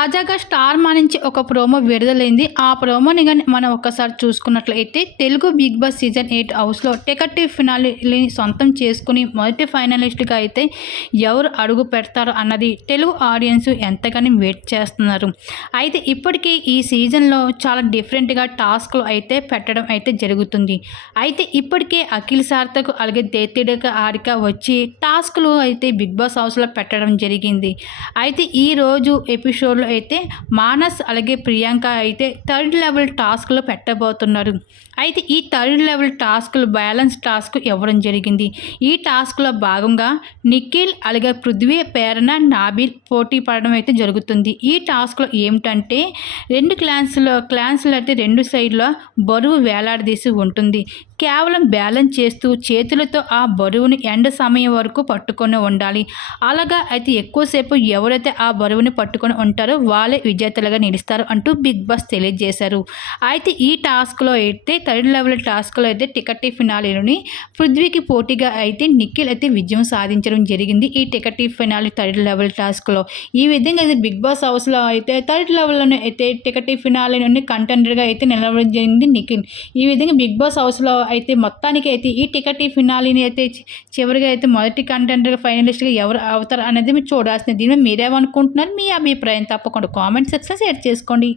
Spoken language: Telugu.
తాజాగా స్టార్ మా నుంచి ఒక ప్రోమో విడుదలైంది. ఆ ప్రోమోని కానీ మనం ఒకసారి చూసుకున్నట్లయితే Telugu Bigg Boss season eight హౌస్లో టికెట్ ఫినాలిని సొంతం చేసుకుని మొదటి ఫైనలిస్ట్గా అయితే ఎవరు అడుగు పెడతారు అన్నది తెలుగు ఆడియన్స్ ఎంతగానో వెయిట్ చేస్తున్నారు. అయితే ఇప్పటికీ ఈ సీజన్లో చాలా డిఫరెంట్గా టాస్క్లు అయితే పెట్టడం అయితే జరుగుతుంది. అయితే ఇప్పటికే అఖిల్ సార్తకు అలాగే దేతిడక ఆరిక వచ్చి టాస్క్లు అయితే బిగ్ బాస్ హౌస్లో పెట్టడం జరిగింది. అయితే ఈరోజు ఎపిసోడ్లో అయితే మానస్ అలాగే ప్రియాంక అయితే థర్డ్ లెవెల్ టాస్క్లో పెట్టబోతున్నారు. అయితే ఈ థర్డ్ లెవెల్ టాస్క్లు బ్యాలెన్స్ టాస్క్ ఇవ్వడం జరిగింది. ఈ టాస్క్లో భాగంగా నిఖిల్ అలాగే పృథ్వీ పేరన నాబిల్ పోటీ పడడం అయితే జరుగుతుంది. ఈ టాస్క్లో ఏమిటంటే రెండు క్లాన్స్లో క్లాన్స్లో అయితే రెండు సైడ్లో బరువు వేలాడదీసి ఉంటుంది. కేవలం బ్యాలెన్స్ చేస్తూ చేతులతో ఆ బరువును ఎండ సమయం వరకు పట్టుకొని ఉండాలి. అలాగా అయితే ఎక్కువసేపు ఎవరైతే ఆ బరువుని పట్టుకొని ఉంటారో వాళ్ళే విజేతలుగా నిలుస్తారు అంటూ బిగ్ బాస్ తెలియజేశారు. అయితే ఈ టాస్క్లో అయితే థర్డ్ లెవెల్ టాస్క్లో అయితే టికెట్ ఫినాలిని పృథ్వీకి పోటీగా అయితే నిఖిల్ అయితే విజయం సాధించడం జరిగింది ఈ టికెట్ ఫినాలి థర్డ్ లెవెల్ టాస్క్లో. ఈ విధంగా అయితే బిగ్ బాస్ హౌస్లో అయితే థర్డ్ లెవెల్లోనే అయితే టికెట్ ఫినాలి నుండి కంటెండర్గా అయితే నిలవడం జరిగింది నిఖిల్. ఈ విధంగా బిగ్ బాస్ హౌస్లో అయితే మొత్తానికి అయితే ఈ టికెట్ ఈ ఫినాలిని అయితే చివరిగా అయితే మొదటి కంటెంటర్గా ఫైనలిస్ట్గా ఎవరు అవుతారు అనేది మీరు చూడాల్సింది. దీని మీద మీరేమనుకుంటున్నారు? మీ అభిప్రాయం తప్పకుండా కామెంట్ సెక్షన్ షేర్ చేసుకోండి.